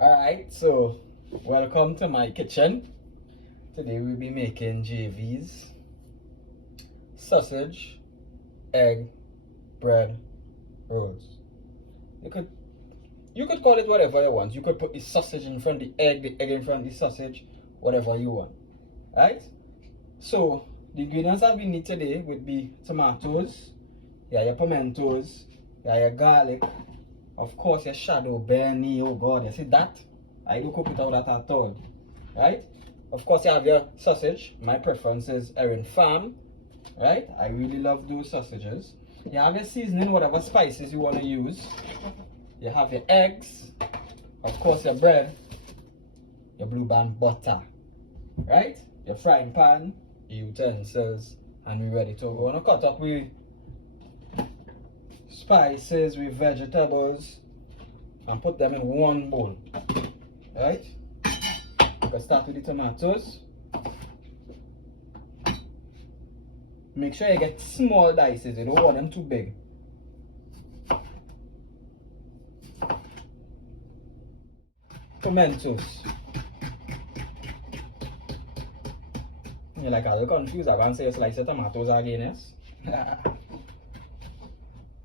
Alright, so welcome to my kitchen. Today we'll be making JV's sausage, egg, bread, rolls. You could call it whatever you want. You could put the sausage in front of the egg in front of the sausage, whatever you want. Right? So the ingredients that we need today would be tomatoes, your pimentos, your garlic, of course your shadow Benny. Oh God, you see that? I don't cook without that at all. Right? Of course you have your sausage. My preference is Erin Farm. Right? I really love those sausages. You have your seasoning, whatever spices you want to use. You have your eggs, of course your bread, your Blue Band butter, right? Your frying pan, your utensils, and we're ready to go. We're gonna cut up with spices, with vegetables, and put them in one bowl, right? You can start with the tomatoes. Make sure you get small dices, you don't want them too big. Pimentos. You're like a little confused. I'm going to say you slice the tomatoes again, yes?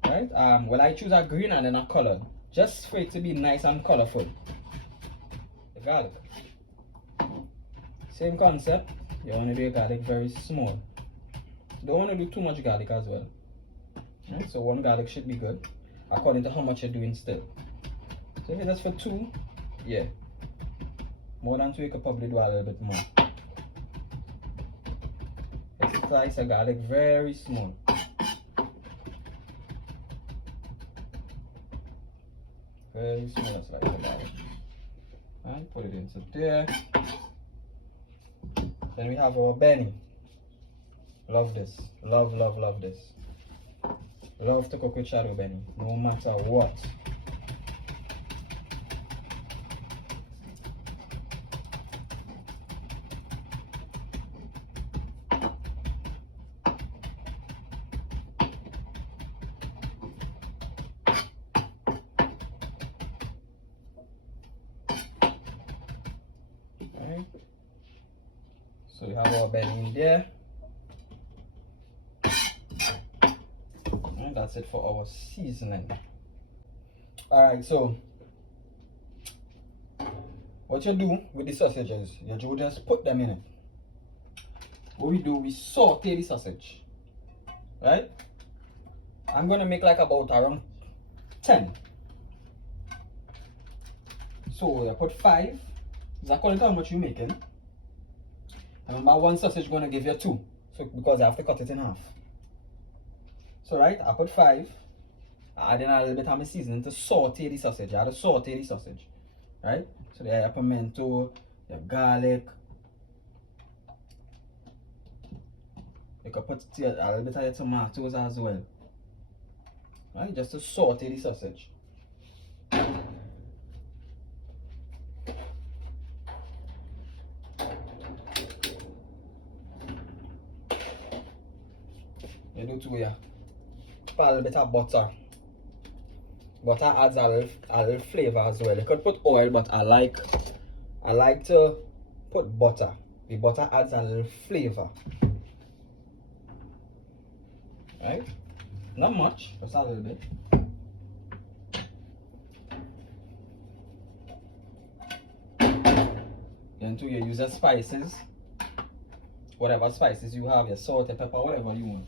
Right? Well, I choose a green and then a color. Just for it to be nice and colorful. The garlic. Same concept. You want to do your garlic very small. Don't want to do too much garlic as well. Right? So one garlic should be good, according to how much you're doing still. So if it's just for 2, yeah. More than 2, you could probably do a little bit more. Slice the garlic very small. Very small slice of garlic. Right, put it into there. Then we have our Benny. Love this. Love, love, love this. Love to cook with shadow Benny, no matter what. Right. So we have our Benny in there. And that's it for our seasoning. Alright, so what you do with the sausages, you just put them in it. What we do, we saute the sausage. Right? I'm gonna make like about around 10. So you put 5. Is according to how much you're making. Remember, one sausage is gonna give you 2. So because I have to cut it in half. So right, I put 5. I add in a little bit of my seasoning to saute the sausage. I had to saute the sausage. Right? So there you have pimento, your garlic. You can put a little bit of your tomatoes as well. Right? Just to saute the sausage. You do too, yeah. Put a little bit of butter. Butter adds a little flavor as well. You could put oil, but I like to put butter. The butter adds a little flavor. Right? Not much, just a little bit. Then too, you use your spices. Whatever spices you have, your salt, your pepper, whatever you want.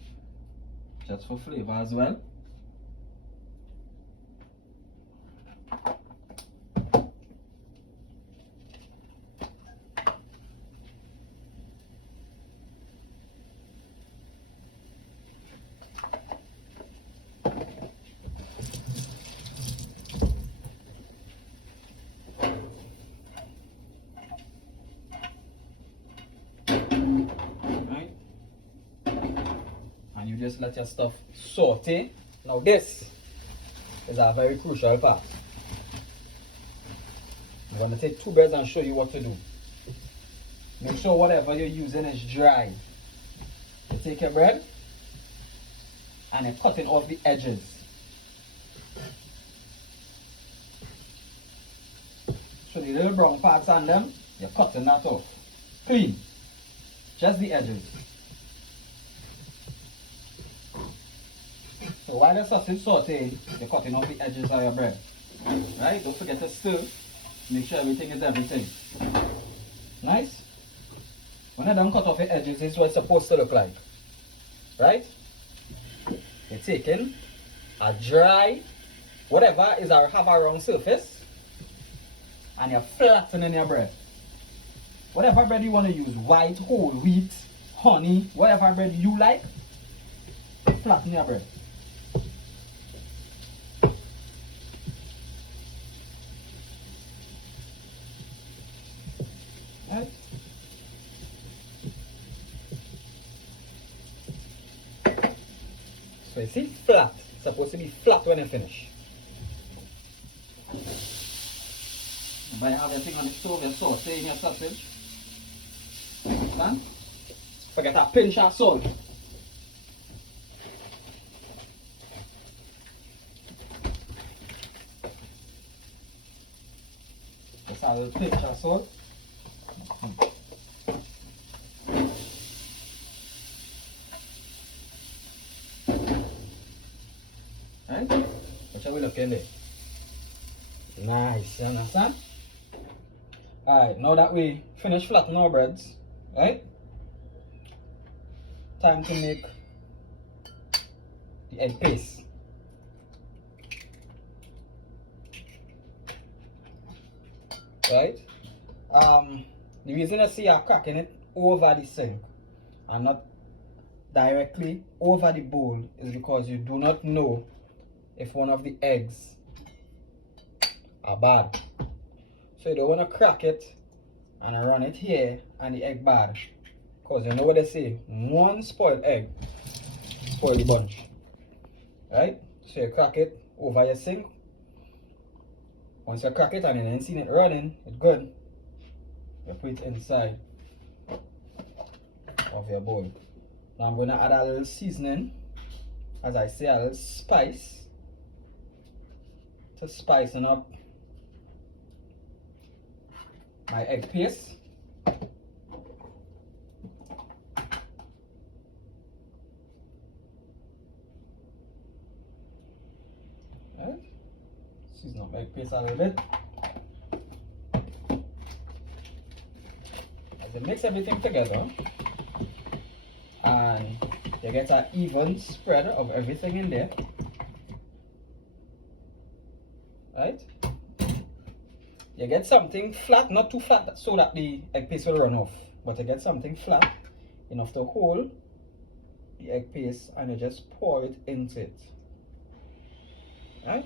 Just for flavor as well. You just let your stuff saute. Now this is a very crucial part. I'm going to take 2 breads and show you what to do. Make sure whatever you're using is dry. You take your bread and you're cutting off the edges. Should the little brown parts on them, you're cutting that off. Clean. Just the edges. So while the sausage sauteing, you're cutting off the edges of your bread. Right? Don't forget to stir. Make sure everything is everything. Nice? When I don't cut off the edges, this is what it's supposed to look like. Right? You're taking a dry, whatever is our have a round surface, and you're flattening your bread. Whatever bread you want to use, white, whole wheat, honey, whatever bread you like, flatten your bread. Right? So you see, flat. It's supposed to be flat when you finish. And when you have your thing on the stove, you're sauteing your sausage. Understand? Forget a pinch of salt. Just a little pinch of salt. Right? What shall we look in there? Nice, you understand? Alright, now that we finish flattening our breads, right? Time to make the egg paste. Right? The reason I see you're cracking it over the sink and not directly over the bowl is because you do not know if one of the eggs are bad. So you don't want to crack it and run it here and the egg bad. Because you know what they say, one spoiled egg spoil the bunch. Right? So you crack it over your sink. Once you crack it and you then see it running, it's good. You put it inside of your bowl. Now I'm going to add a little seasoning. As I say, a little spice to spicing up my egg paste. Right. Season up egg paste a little bit. As you mix everything together and you get an even spread of everything in there. Right? You get something flat, not too flat so that the egg paste will run off, but you get something flat enough to hold the egg paste and you just pour it into it. Right?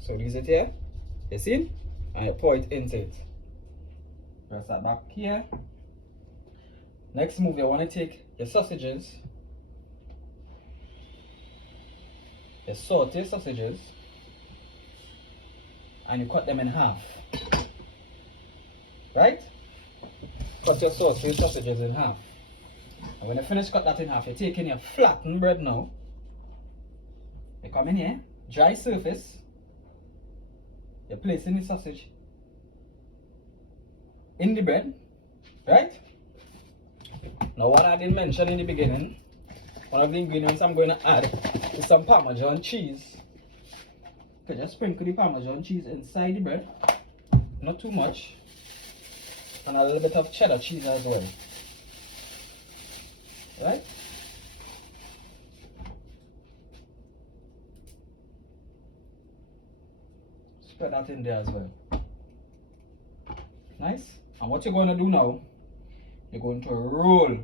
So leave it here, you see? And you pour it into it. Press that back here. Next move, you want to take your sausages, you saute sausages, and you cut them in half. Right? Cut your sausages in half. And when you finish cut that in half, you're taking your flattened bread now. You come in here, dry surface. You're placing the sausage in the bread. Right? Now what I didn't mention in the beginning, one of the ingredients I'm going to add is some Parmesan cheese. You can just sprinkle the Parmesan cheese inside the bread. Not too much. And a little bit of cheddar cheese as well. Right? Spread that in there as well. Nice? And what you're going to do now, you're going to roll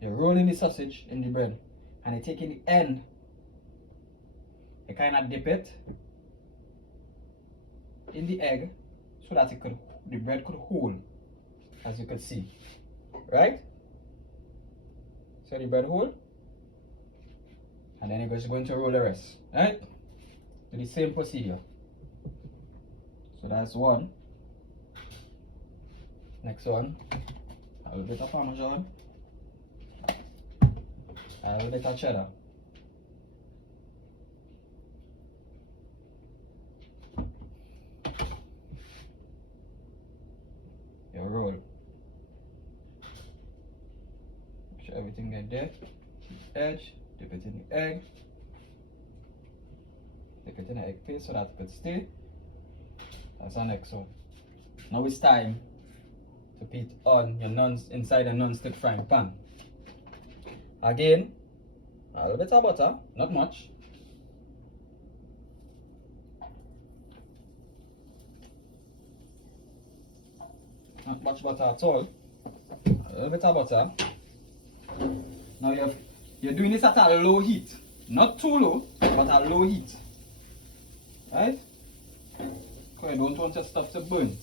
you're rolling the sausage in the bread and you're taking the end, you kind of dip it in the egg so that the bread could hold, as you can see. Right? So the bread hold, and then you're just going to roll the rest. Right? Do the same procedure. So that's one. Next one, a little bit of Parmesan. A little bit of cheddar. Your roll. Make sure everything get there. Edge, dip it in the egg. Dip it in the egg paste so that it could stay. That's our next one. Now it's time to put on your inside a non-stick frying pan. Again, a little bit of butter, not much. Not much butter at all. A little bit of butter. Now you're doing this at a low heat. Not too low, but a low heat. Right? Because you don't want your stuff to burn.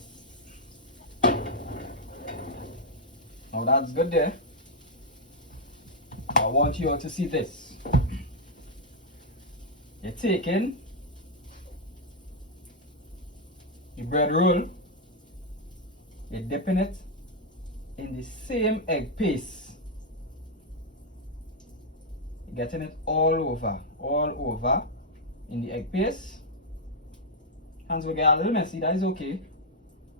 Now that's good there. I want you all to see this. You're taking your bread roll, you're dipping it in the same egg paste. You're getting it all over in the egg paste. Hands will get a little messy, that is okay.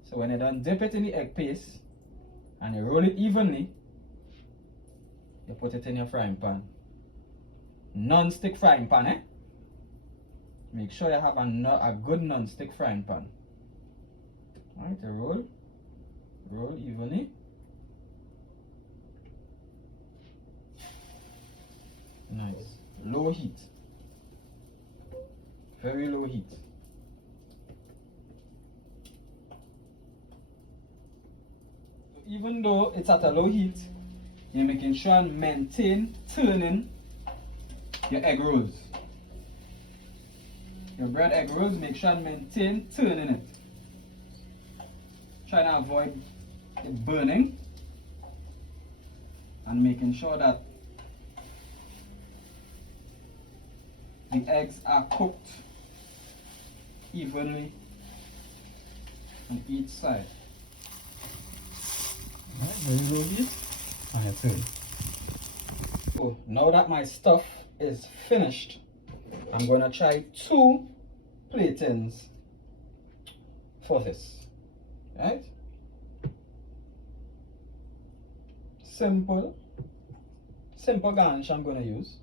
So when you're done, dip it in the egg paste and you roll it evenly. You put it in your frying pan. Non-stick frying pan, eh? Make sure you have a good non-stick frying pan. Alright, roll evenly. Nice. Low heat. Very low heat. Even though it's at a low heat, you're making sure and maintain turning your egg rolls. Your bread egg rolls, make sure and maintain turning it. Try to avoid it burning and making sure that the eggs are cooked evenly on each side. Alright, very low heat. And it's in. So now that my stuff is finished, I'm going to try 2 platings for this. Right? Simple garnish I'm going to use.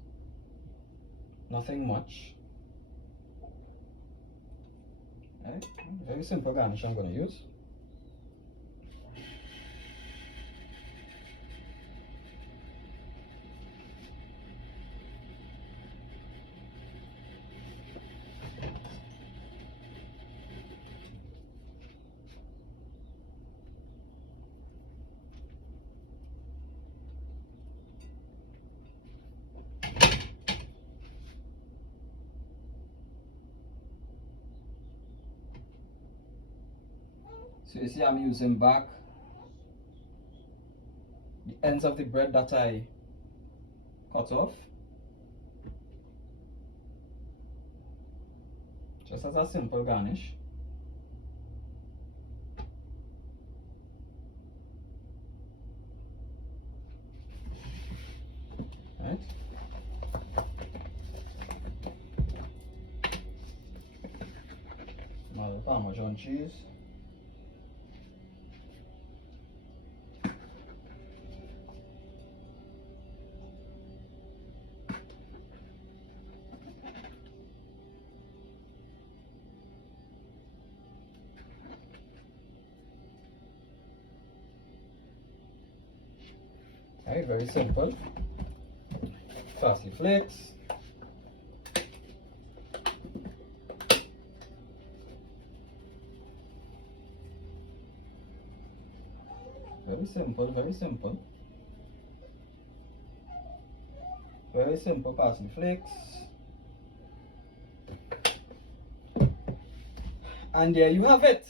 Nothing much. Right? Very simple garnish I'm going to use. So you see I'm using back the ends of the bread that I cut off. Just as a simple garnish. Right? Now the Parmesan cheese. Right, very simple. Parsley flakes. Very simple, very simple. Very simple parsley flakes. And there you have it.